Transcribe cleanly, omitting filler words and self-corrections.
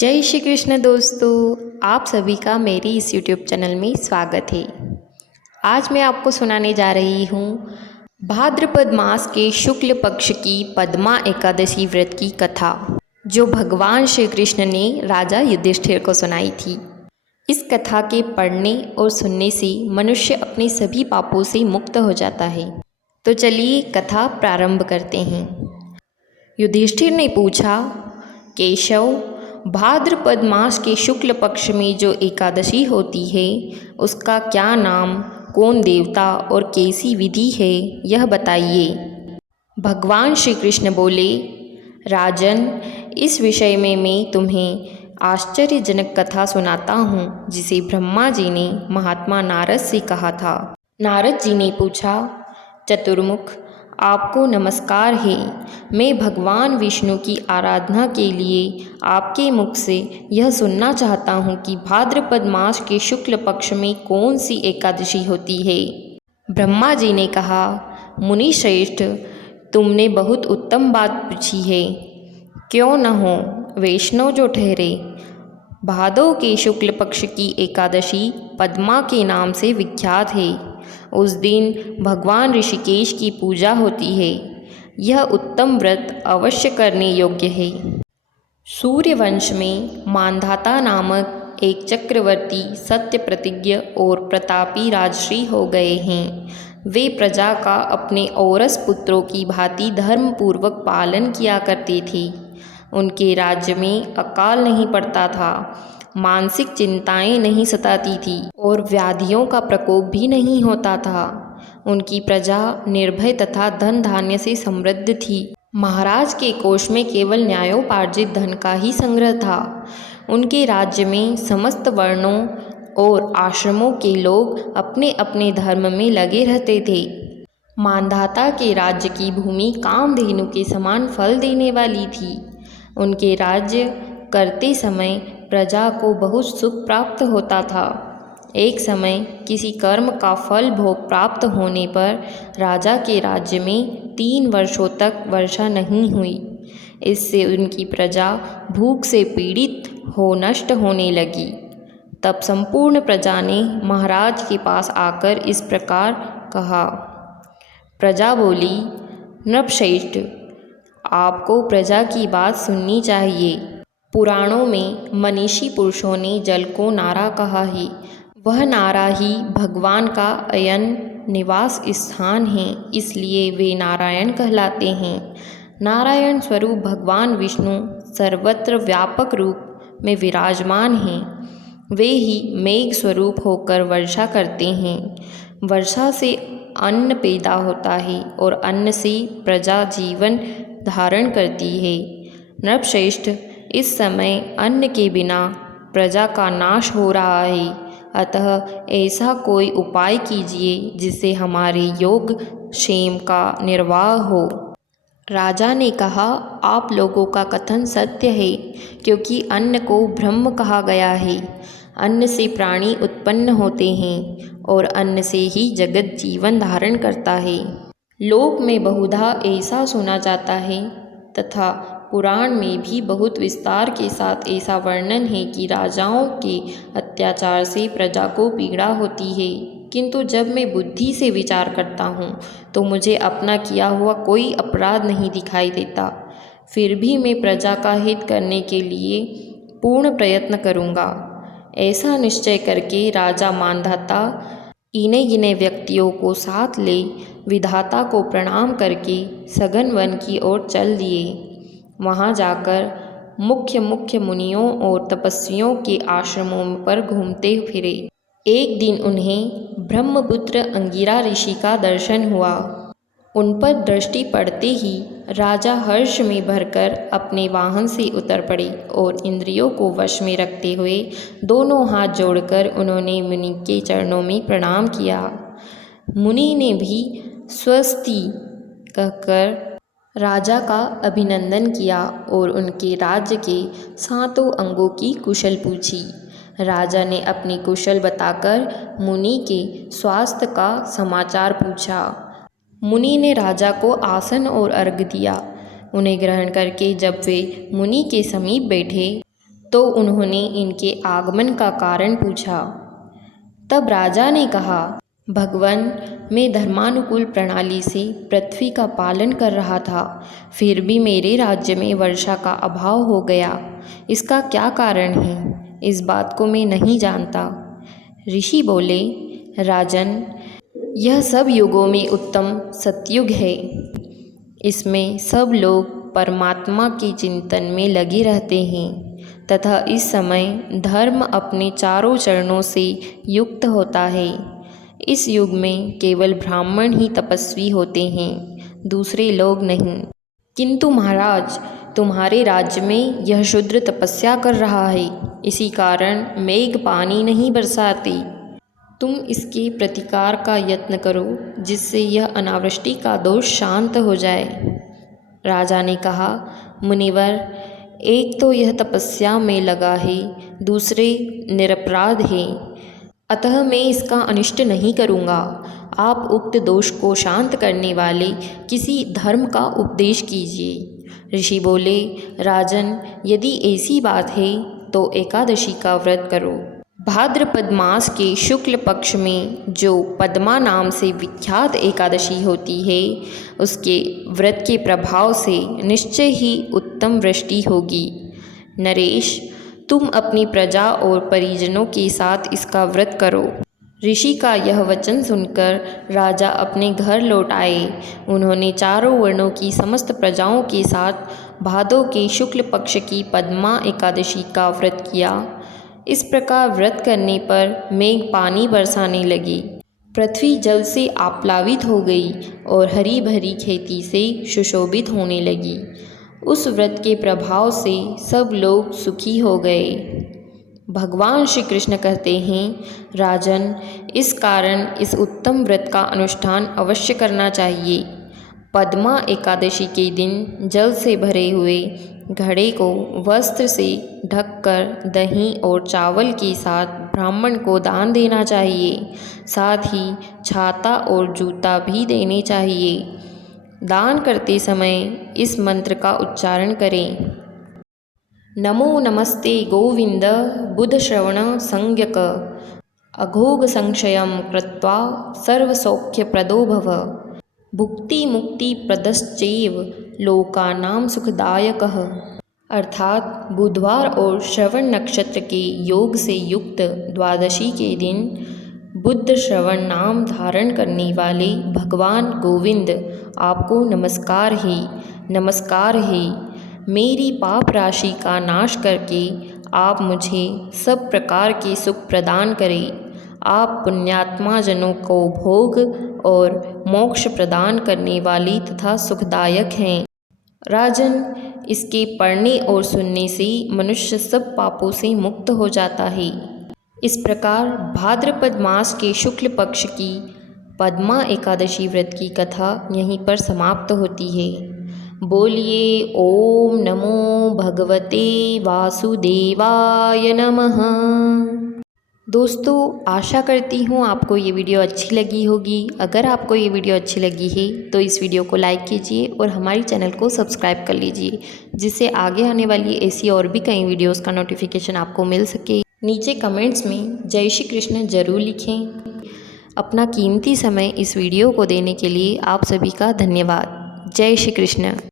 जय श्री कृष्ण दोस्तों, आप सभी का मेरी इस YouTube चैनल में स्वागत है। आज मैं आपको सुनाने जा रही हूँ भाद्रपद मास के शुक्ल पक्ष की पद्मा एकादशी व्रत की कथा, जो भगवान श्री कृष्ण ने राजा युधिष्ठिर को सुनाई थी। इस कथा के पढ़ने और सुनने से मनुष्य अपने सभी पापों से मुक्त हो जाता है। तो चलिए कथा प्रारंभ करते हैं। युधिष्ठिर ने पूछा, केशव, भाद्रपद मास के शुक्ल पक्ष में जो एकादशी होती है उसका क्या नाम, कौन देवता और कैसी विधि है, यह बताइए। भगवान श्री कृष्ण बोले, राजन, इस विषय में मैं तुम्हें आश्चर्यजनक कथा सुनाता हूँ जिसे ब्रह्मा जी ने महात्मा नारद से कहा था। नारद जी ने पूछा, चतुर्मुख, आपको नमस्कार है। मैं भगवान विष्णु की आराधना के लिए आपके मुख से यह सुनना चाहता हूँ कि भाद्रपद मास के शुक्ल पक्ष में कौन सी एकादशी होती है। ब्रह्मा जी ने कहा, मुनि श्रेष्ठ, तुमने बहुत उत्तम बात पूछी है। क्यों न हो, वैष्णव जो ठहरे। भादो के शुक्ल पक्ष की एकादशी पद्मा के नाम से विख्यात है। उस दिन भगवान ऋषिकेश की पूजा होती है। यह उत्तम व्रत अवश्य करने योग्य है। सूर्यवंश में मांधाता नामक एक चक्रवर्ती सत्य प्रतिज्ञ और प्रतापी राजश्री हो गए हैं। वे प्रजा का अपने औरस पुत्रों की भांति धर्मपूर्वक पालन किया करते थे। उनके राज्य में अकाल नहीं पड़ता था, मानसिक चिंताएं नहीं सताती थी और व्याधियों का प्रकोप भी नहीं होता था। उनकी प्रजा निर्भय तथा धन धान्य से समृद्ध थी। महाराज के कोष में केवल न्यायोपार्जित धन का ही संग्रह था। उनके राज्य में समस्त वर्णों और आश्रमों के लोग अपने अपने धर्म में लगे रहते थे। मांधाता के राज्य की भूमि कामधेनु के समान फल देने वाली थी। उनके राज्य करते समय प्रजा को बहुत सुख प्राप्त होता था। एक समय किसी कर्म का फल भोग प्राप्त होने पर राजा के राज्य में 3 वर्षों तक वर्षा नहीं हुई। इससे उनकी प्रजा भूख से पीड़ित हो नष्ट होने लगी। तब संपूर्ण प्रजा ने महाराज के पास आकर इस प्रकार कहा। प्रजा बोली, नृपश्रेष्ठ, आपको प्रजा की बात सुननी चाहिए। पुराणों में मनीषी पुरुषों ने जल को नारा कहा है। वह नारा ही भगवान का अयन निवास स्थान है, इसलिए वे नारायण कहलाते हैं। नारायण स्वरूप भगवान विष्णु सर्वत्र व्यापक रूप में विराजमान हैं। वे ही मेघ स्वरूप होकर वर्षा करते हैं। वर्षा से अन्न पैदा होता है और अन्न से प्रजा जीवन धारण करती है। नृपश्रेष्ठ, इस समय अन्न के बिना प्रजा का नाश हो रहा है, अतः ऐसा कोई उपाय कीजिए जिससे हमारे योग क्षेम का निर्वाह हो। राजा ने कहा, आप लोगों का कथन सत्य है, क्योंकि अन्न को ब्रह्म कहा गया है। अन्न से प्राणी उत्पन्न होते हैं और अन्न से ही जगत जीवन धारण करता है। लोक में बहुधा ऐसा सुना जाता है तथा पुराण में भी बहुत विस्तार के साथ ऐसा वर्णन है कि राजाओं के अत्याचार से प्रजा को पीड़ा होती है। किंतु जब मैं बुद्धि से विचार करता हूँ तो मुझे अपना किया हुआ कोई अपराध नहीं दिखाई देता। फिर भी मैं प्रजा का हित करने के लिए पूर्ण प्रयत्न करूँगा। ऐसा निश्चय करके राजा मांधाता इने गिने व्यक्तियों को साथ ले विधाता को प्रणाम करके सघन वन की ओर चल दिए। वहाँ जाकर मुख्य मुनियों और तपस्वियों के आश्रमों पर घूमते फिरे। एक दिन उन्हें ब्रह्मपुत्र अंगिरा ऋषि का दर्शन हुआ। उन पर दृष्टि पड़ते ही राजा हर्ष में भरकर अपने वाहन से उतर पड़े और इंद्रियों को वश में रखते हुए दोनों हाथ जोड़कर उन्होंने मुनि के चरणों में प्रणाम किया। मुनि ने भी स्वस्ति कहकर राजा का अभिनंदन किया और उनके राज्य के 7 अंगों की कुशल पूछी। राजा ने अपनी कुशल बताकर मुनि के स्वास्थ्य का समाचार पूछा। मुनि ने राजा को आसन और अर्घ्य दिया। उन्हें ग्रहण करके जब वे मुनि के समीप बैठे तो उन्होंने इनके आगमन का कारण पूछा। तब राजा ने कहा, भगवन, मैं धर्मानुकूल प्रणाली से पृथ्वी का पालन कर रहा था, फिर भी मेरे राज्य में वर्षा का अभाव हो गया। इसका क्या कारण है, इस बात को मैं नहीं जानता। ऋषि बोले, राजन, यह सब युगों में उत्तम सतयुग है। इसमें सब लोग परमात्मा के चिंतन में लगे रहते हैं तथा इस समय धर्म अपने चारों चरणों से युक्त होता है। इस युग में केवल ब्राह्मण ही तपस्वी होते हैं, दूसरे लोग नहीं। किंतु महाराज, तुम्हारे राज्य में यह शूद्र तपस्या कर रहा है, इसी कारण मेघ पानी नहीं बरसाते। तुम इसके प्रतिकार का यत्न करो, जिससे यह अनावृष्टि का दोष शांत हो जाए। राजा ने कहा, मुनिवर, एक तो यह तपस्या में लगा है, दूसरे निरपराध है, अतः मैं इसका अनिष्ट नहीं करूँगा। आप उक्त दोष को शांत करने वाले किसी धर्म का उपदेश कीजिए। ऋषि बोले, राजन, यदि ऐसी बात है तो एकादशी का व्रत करो। भाद्रपद मास के शुक्ल पक्ष में जो पद्मा नाम से विख्यात एकादशी होती है, उसके व्रत के प्रभाव से निश्चय ही उत्तम वृष्टि होगी। नरेश, तुम अपनी प्रजा और परिजनों के साथ इसका व्रत करो। ऋषि का यह वचन सुनकर राजा अपने घर लौट आए। उन्होंने चारों वर्णों की समस्त प्रजाओं के साथ भादों के शुक्ल पक्ष की पद्मा एकादशी का व्रत किया। इस प्रकार व्रत करने पर मेघ पानी बरसाने लगी, पृथ्वी जल से आप्लावित हो गई और हरी भरी खेती से सुशोभित होने लगी। उस व्रत के प्रभाव से सब लोग सुखी हो गए। भगवान श्री कृष्ण कहते हैं, राजन, इस कारण इस उत्तम व्रत का अनुष्ठान अवश्य करना चाहिए। पद्मा एकादशी के दिन जल से भरे हुए घड़े को वस्त्र से ढककर दही और चावल के साथ ब्राह्मण को दान देना चाहिए। साथ ही छाता और जूता भी देने चाहिए। दान करते समय इस मंत्र का उच्चारण करें, नमो नमस्ते गोविंद बुध श्रवण संज्ञक अघोघ संशयं कृत्वा सर्वसौख्यप्रदो भव भुक्ति मुक्ति प्रदश्चैव लोकानां सुखदायकः। अर्थात बुधवार और श्रवण नक्षत्र के योग से युक्त द्वादशी के दिन बुद्ध श्रवण नाम धारण करने वाले भगवान गोविंद, आपको नमस्कार है। मेरी पाप राशि का नाश करके आप मुझे सब प्रकार के सुख प्रदान करें। आप पुण्यात्मा जनों को भोग और मोक्ष प्रदान करने वाली तथा सुखदायक हैं। राजन, इसके पढ़ने और सुनने से मनुष्य सब पापों से मुक्त हो जाता है। इस प्रकार भाद्रपद मास के शुक्ल पक्ष की पद्मा एकादशी व्रत की कथा यहीं पर समाप्त होती है। बोलिए ओम नमो भगवते वासुदेवाय नमः। दोस्तों, आशा करती हूँ आपको ये वीडियो अच्छी लगी होगी। अगर आपको ये वीडियो अच्छी लगी है तो इस वीडियो को लाइक कीजिए और हमारी चैनल को सब्सक्राइब कर लीजिए, जिससे आगे आने वाली ऐसी और भी कई वीडियोस का नोटिफिकेशन आपको मिल सके। नीचे कमेंट्स में जय श्री कृष्ण जरूर लिखें। अपना कीमती समय इस वीडियो को देने के लिए आप सभी का धन्यवाद। जय श्री कृष्ण।